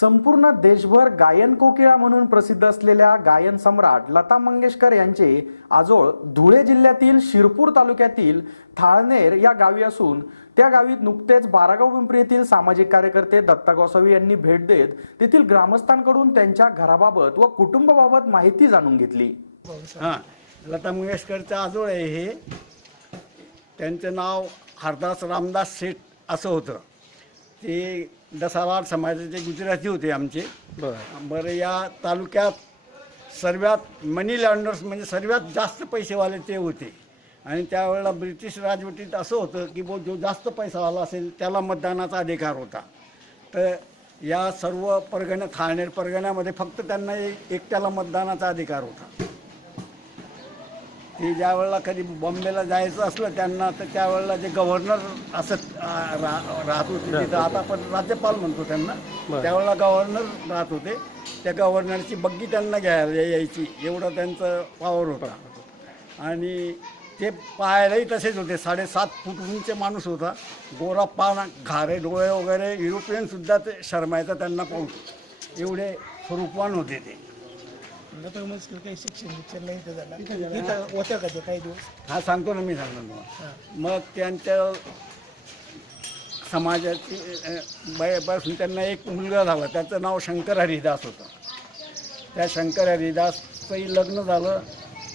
संपूर्ण देशभर गायन कोकिळा म्हणून प्रसिद्ध असलेल्या गायन सम्राट लता मंगेशकर यांचे आजोळ धुळे जिल्ह्यातील शिरपूर तालुक्यातील थाळनेर या गावी असून त्या गावी नुकतेच बारागाव पिंपरी येथील सामाजिक कार्यकर्ते दत्ता गोसावी यांनी भेट देत तेथील ग्रामस्थांकडून त्यांच्या घराबाबत व कुटुंबाबाबत माहिती जाणून घेतली. हां लता मंगेशकरचं आजोळ आहे हे. त्यांचं नाव हरदास रामदास शेठ असं होतं. ते दसालाड समाजाचे गुजराती होते आमचे. बरं. या तालुक्यात सर्वात मनी लॉन्डर्स म्हणजे सर्वात जास्त पैसेवाले ते होते. आणि त्यावेळेला ब्रिटिश राजवटीत असं होतं की बो जो जास्त पैसावाला असेल त्याला मतदानाचा अधिकार होता. तर या सर्व परगण्या ठाणे परगण्यामध्ये फक्त त्यांना एक- एकट्याला मतदानाचा अधिकार होता. ते ज्या वेळेला कधी बॉम्बेला जायचं असलं त्यांना तर त्यावेळेला जे गव्हर्नर असं रा- राहत होते तिथं. आता आपण राज्यपाल म्हणतो त्यांना. त्यावेळेला गव्हर्नर राहत होते. त्या गव्हर्नरची बग्गी त्यांना घ्यायला यायची. एवढं त्यांचं पावर होता. आणि ते पाहायलाही तसेच होते. साडेसात फूट उंच माणूस होता. गोरा पान घारे डोळे वगैरे युरोपियनसुद्धा ते शरमायचं त्यांना पाहून एवढे स्वरूपवान होते ते. काही शिक्षण इथं झालं. इथं होत्या का ते काही दिवस? हा सांगतो ना मी सांगतो तुम्हाला. मग त्यांच्या समाजाची अ, बायापासून त्यांना एक मुलगा झाला. त्याचं नाव शंकर हरिदास होतं. त्या शंकर हरिदासचंही लग्न झालं.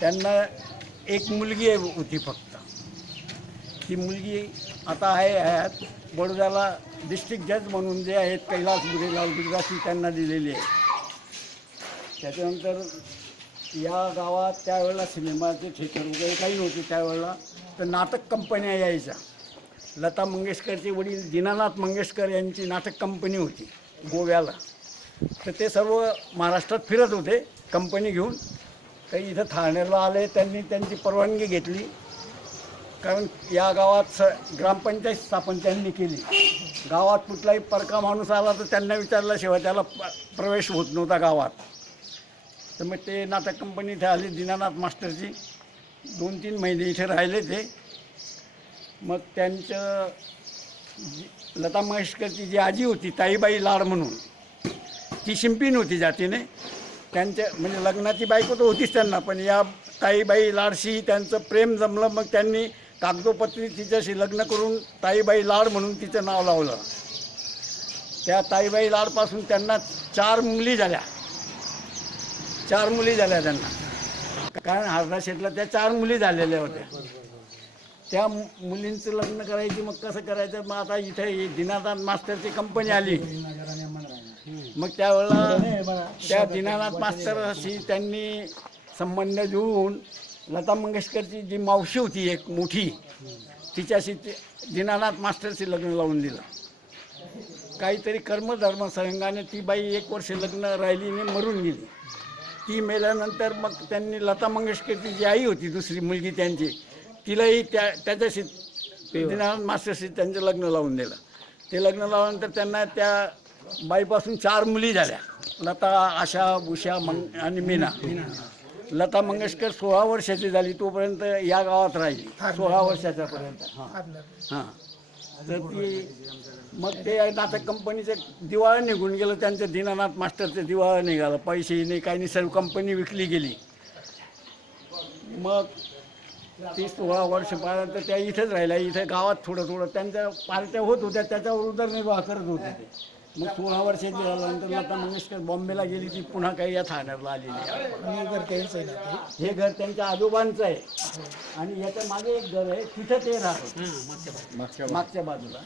त्यांना एक मुलगी आहे होती फक्त. ती मुलगी आता आहे ह्यात बडोद्याला डिस्ट्रिक्ट जज म्हणून जे आहेत कैलास बुरेलाल गुजराती त्यांना दिलेली आहे. त्याच्यानंतर या गावात त्यावेळेला सिनेमाचे थिएटर वगैरे काही नव्हते त्यावेळेला. तर नाटक कंपन्या यायच्या. लता मंगेशकरचे वडील दीनानाथ मंगेशकर यांची नाटक कंपनी होती गोव्याला. तर ते सर्व महाराष्ट्रात फिरत होते कंपनी घेऊन. काही इथं ठाण्याला आले त्यांनी त्यांची परवानगी घेतली. कारण या गावात स ग्रामपंचायत स्थापन त्यांनी केली. गावात कुठलाही परका माणूस आला तर त्यांना विचारल्याशिवाय त्याला प्रवेश होत नव्हता गावात. तर मग ते नाटक कंपनी इथे आली दीनानाथ मास्टरची दोन तीन महिने इथे राहिले ते. मग त्यांचं जी- लता मंगेशकरची जी आजी होती ताईबाई लाड म्हणून ती शिंपीन होती जातीने. त्यांच्या म्हणजे लग्नाची बायको तर होतीच त्यांना पण या ताईबाई लाडशी त्यांचं प्रेम जमलं मग त्यांनी कागदोपत्री तिच्याशी लग्न करून ताईबाई लाड म्हणून तिचं नाव लावलं. त्या ताईबाई लाडपासून त्यांना चार मुली झाल्या. चार मुली झाल्या त्यांना. कारण हरदा शेठला त्या चार मुली झालेल्या होत्या. त्या मुलींचं लग्न करायची मग कसं करायचं? मग आता इथे दिनानाथ मास्तरची मास्टरची कंपनी आली. मग त्यावेळेला त्या दिनानाथ मास्तरशी त्यांनी संबंध जुळवून लता मंगेशकरची जी मावशी होती एक मोठी तिच्याशी ते दिनानाथ मास्टरशी लग्न लावून दिलं. काहीतरी कर्मधर्म संघाने ती बाई एक वर्ष लग्न राहिली आणि मरून गेली. ती मेल्यानंतर मग त्यांनी लता मंगेशकरची जी आई होती दुसरी मुलगी त्यांची तिलाही त्या त्याच्याशी दीनानाथ मास्टरशी त्यांचं लग्न लावून दिलं. ते लग्न लावल्यानंतर त्यांना त्या बाईपासून चार मुली झाल्या. लता आशा उषा मंग आणि मीना. लता मंगेशकर सोळा वर्षाची झाली तोपर्यंत या गावात राहिली. सोळा वर्षाच्या पर्यंत. हां. हां. तर ती मग ते आता कंपनीचं दिवाळं निघून गेलं त्यांचं दीनानाथ मास्टरचं दिवाळं निघालं. पैसे नाही काही नाही सर्व कंपनी विकली गेली. मग ती सोळा वर्षपर्यंत त्या इथंच राहिल्या. इथे गावात थोडं थोडं त्यांच्या पार्ट्या होत होत्या त्याच्यावर उदरनिर्वाह करत होते ते. मग सोळा वर्षाची झाल्यानंतर लता मंगेशकर बॉम्बेला गेली ती पुन्हा काही या ठाण्याला आलेली आहे. मी जर त्यांचं आहे ना ते? हे घर त्यांच्या आजोबांचं आहे. आणि याच्या मागे एक घर आहे तिथं ते राहत. मागच्या बाजूला.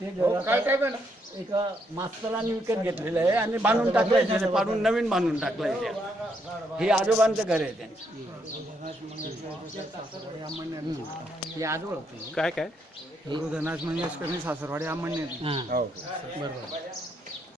ते घर एका मास्तरांनी विकत घेतलेलं आहे आणि बांधून टाकलंय त्याने पाडून नवीन बांधून टाकलंय ते. हे आजोबांचं घर आहे त्यांचं. हे आजोबा काय काय? गुरुधनाज मंगेशकरनी सासरवाडी आमण्य